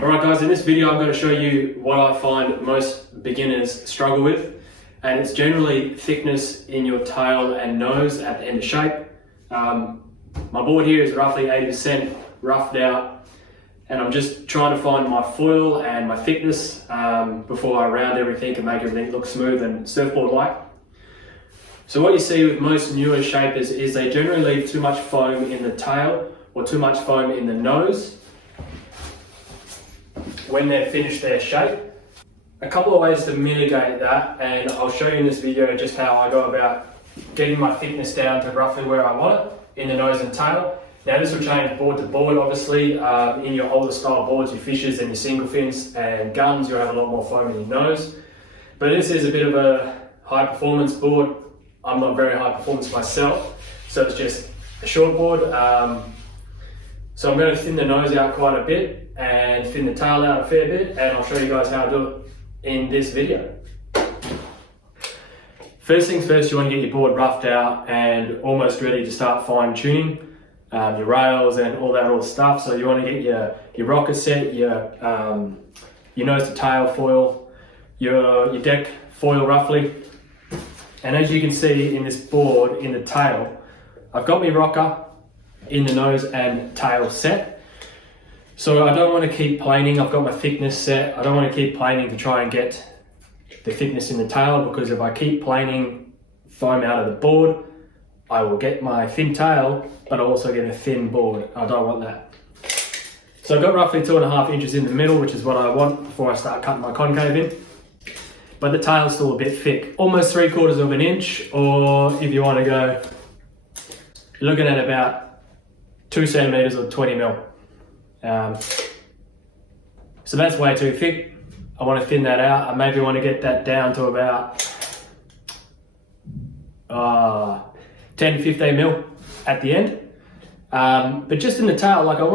Alright guys, in this video I'm going to show you what I find most beginners struggle with, and it's generally thickness in your tail and nose at the end of shape. My board here is roughly 80% roughed out, and I'm just trying to find my foil and my thickness before I round everything and make everything look smooth and surfboard-like. So what you see with most newer shapers is they generally leave too much foam in the tail or too much foam in the nose when they've finished their shape. A couple of ways to mitigate that, and I'll show you in this video just how I go about getting my thickness down to roughly where I want it in the nose and tail. Now this will change board to board, obviously. In your older style boards, your fishers and your single fins and guns, you'll have a lot more foam in your nose. But this is a bit of a high performance board. I'm not very high performance myself, so it's just a short board. So I'm going to thin the nose out quite a bit and thin the tail out a fair bit, and I'll show you guys how to do it in this video. First things first, you want to get your board roughed out and almost ready to start fine tuning your rails and all that other stuff. So you want to get your rocker set, your nose to tail foil, your deck foil roughly. And as you can see in this board, in the tail, I've got my rocker in the nose and tail set. So I don't want to keep planing. I've got my thickness set. I don't want to keep planing to try and get the thickness in the tail, because if I keep planing foam out of the board, I will get my thin tail, but I'll also get a thin board. I don't want that. So I've got roughly 2.5 inches in the middle, which is what I want before I start cutting my concave in. But the tail's still a bit thick, almost 3/4 inch, or if you want to go, you're looking at about 2 centimeters or 20 mil. So that's way too thick. I want to thin that out. I maybe want to get that down to about 10 to 15 mil at the end. But just in the tail, like I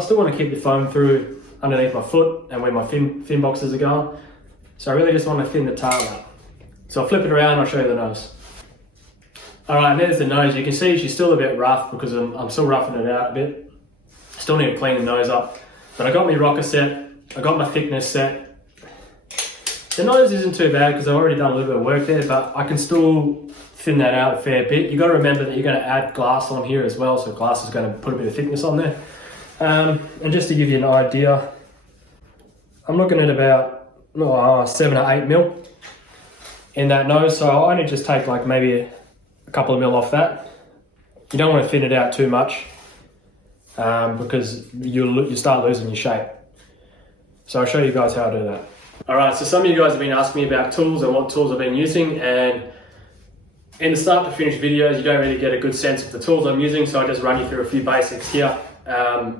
still want to keep the foam through underneath my foot and where my fin boxes are going. So I really just want to thin the tail out. So I'll flip it around and I'll show you the nose. Alright, and there's the nose. You can see she's still a bit rough because I'm still roughing it out a bit. Still need to clean the nose up. But I got my rocker set, I got my thickness set. The nose isn't too bad because I've already done a little bit of work there, but I can still thin that out a fair bit. You've got to remember that you're going to add glass on here as well, so glass is going to put a bit of thickness on there. And just to give you an idea, I'm looking at about 7 or 8 mil in that nose, so I'll only just take like maybe a couple of mil off that. You don't want to thin it out too much because you start losing your shape. So I'll show you guys how to do that. Alright, so some of you guys have been asking me about tools and what tools I've been using, and in the start to finish videos you don't really get a good sense of the tools I'm using, so I just run you through a few basics here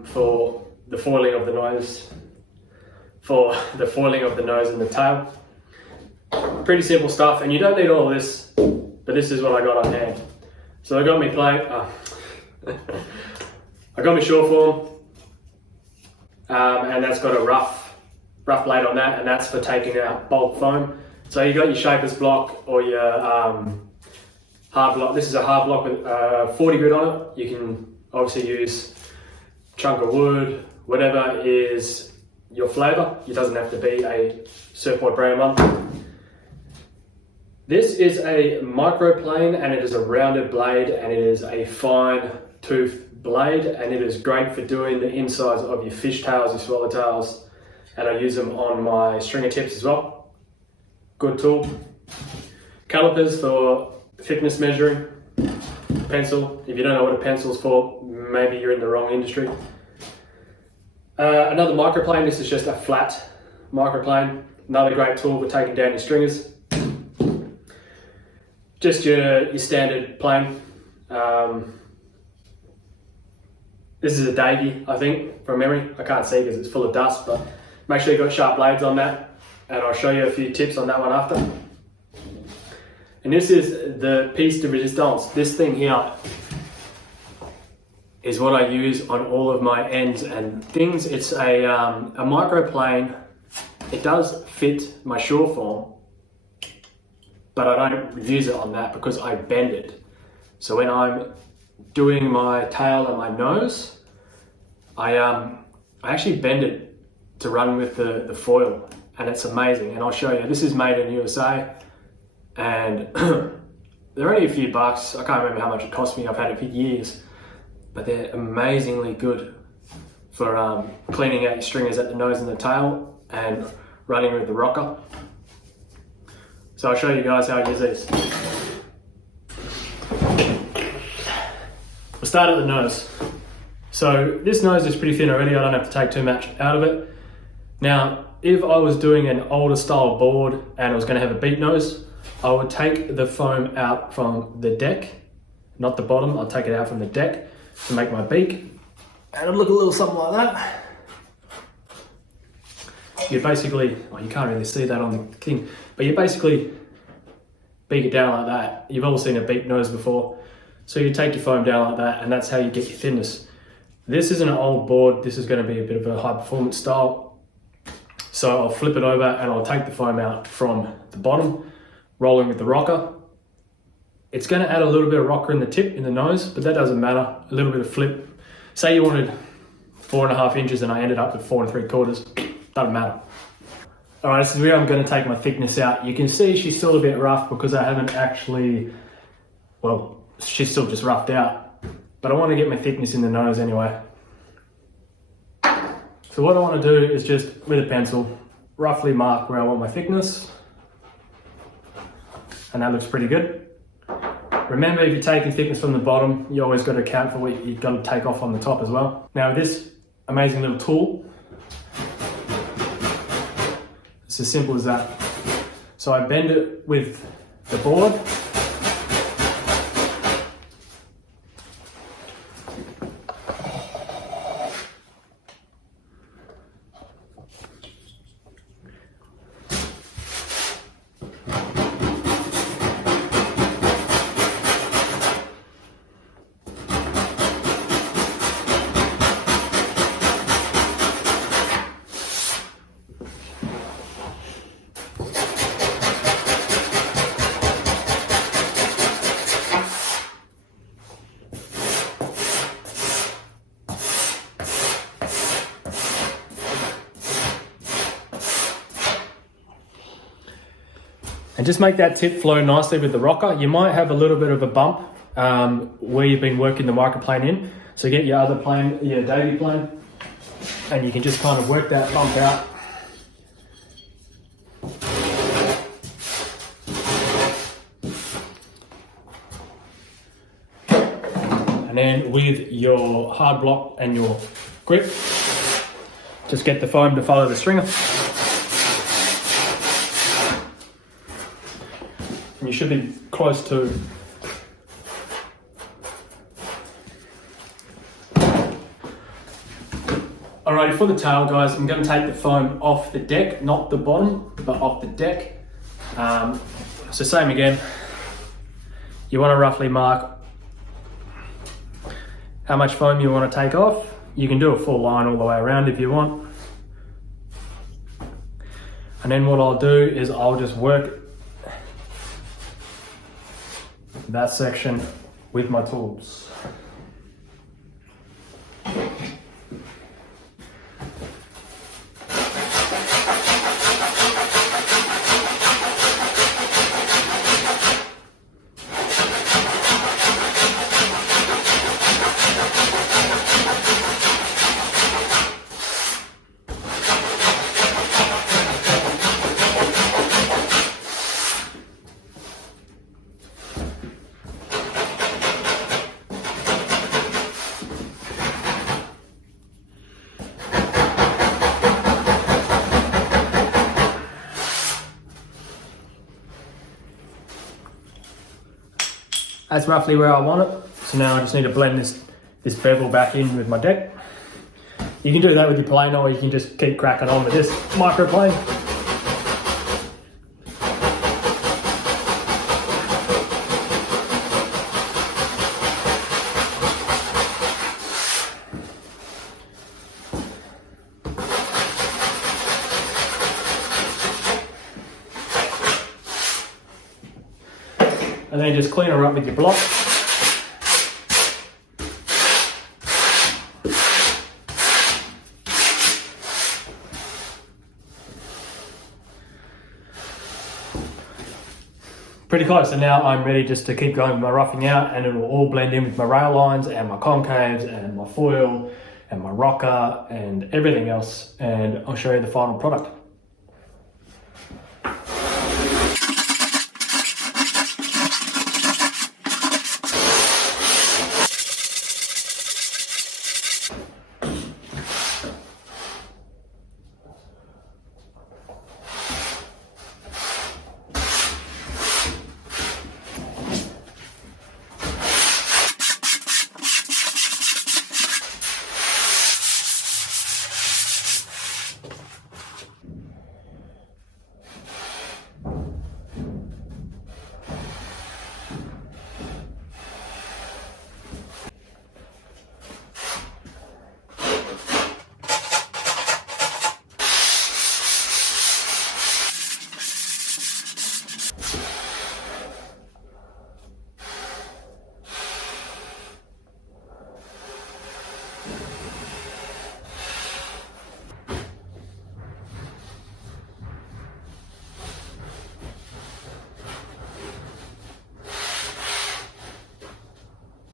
for the foiling of the nose, and the tail. Pretty simple stuff, and you don't need all of this, but this is what I got on hand. So I got my plate, I got my short form, and that's got a rough blade on that, and that's for taking out bulk foam. So you got your shaper's block or your hard block. This is a hard block with 40 grit on it. You can obviously use chunk of wood, whatever is your flavor. It doesn't have to be a surfboard brand one. This is a microplane, and it is a rounded blade, and it is a fine tooth blade, and it is great for doing the insides of your fish tails, your swallowtails, and I use them on my stringer tips as well. Good tool. Calipers for thickness measuring. Pencil. If you don't know what a pencil is for, maybe you're in the wrong industry. Another microplane. This is just a flat microplane. Another great tool for taking down your stringers. Just your standard plane. This is a Davey, I think, from memory. I can't see because it's full of dust, but make sure you've got sharp blades on that, and I'll show you a few tips on that one after. And this is the piece de resistance. This thing here is what I use on all of my ends and things. It's a microplane. It does fit my short form, but I don't use it on that because I bend it. So when I'm doing my tail and my nose, I actually bend it to run with the foil, and it's amazing. And I'll show you, this is made in USA, and they're only a few bucks. I can't remember how much it cost me. I've had it for years, but they're amazingly good for cleaning out your stringers at the nose and the tail and running with the rocker. So I'll show you guys how I use these. We'll start at the nose. So this nose is pretty thin already. I don't have to take too much out of it. Now, if I was doing an older style board and I was going to have a beat nose, I would take the foam out from the deck, not the bottom. I'll take it out from the deck to make my beak. And it'll look a little something like that. You basically, well, you can't really see that on the thing, but you basically beak it down like that. You've all seen a beak nose before. So you take your foam down like that, and that's how you get your thinness. This is an old board. This is going to be a bit of a high performance style. So I'll flip it over and I'll take the foam out from the bottom, rolling with the rocker. It's going to add a little bit of rocker in the tip, in the nose, but that doesn't matter. A little bit of flip. Say you wanted 4.5 inches and I ended up with 4 3/4. Doesn't matter. All right, this is where I'm going to take my thickness out. You can see she's still a bit rough because I haven't actually, well, she's still just roughed out. But I want to get my thickness in the nose anyway. So what I want to do is just, with a pencil, roughly mark where I want my thickness. And that looks pretty good. Remember, if you're taking thickness from the bottom, you always got to account for what you've got to take off on the top as well. Now, with this amazing little tool, it's as simple as that. So I bend it with the board. And just make that tip flow nicely with the rocker. You might have a little bit of a bump where you've been working the microplane in. So get your other plane, your Davy plane, and you can just kind of work that bump out. And then with your hard block and your grip, just get the foam to follow the stringer. And you should be close to. Alrighty, for the tail, guys, I'm going to take the foam off the deck, not the bottom, but off the deck. So same again, you want to roughly mark how much foam you want to take off. You can do a full line all the way around if you want. And then what I'll do is I'll just work that section with my tools. That's roughly where I want it. So now I just need to blend this bevel back in with my deck. You can do that with your plane, or you can just keep cracking on with this microplane. And then just clean her up with your block. pretty close. And now I'm ready just to keep going with my roughing out, and it will all blend in with my rail lines and my concaves and my foil and my rocker and everything else. And I'll show you the final product.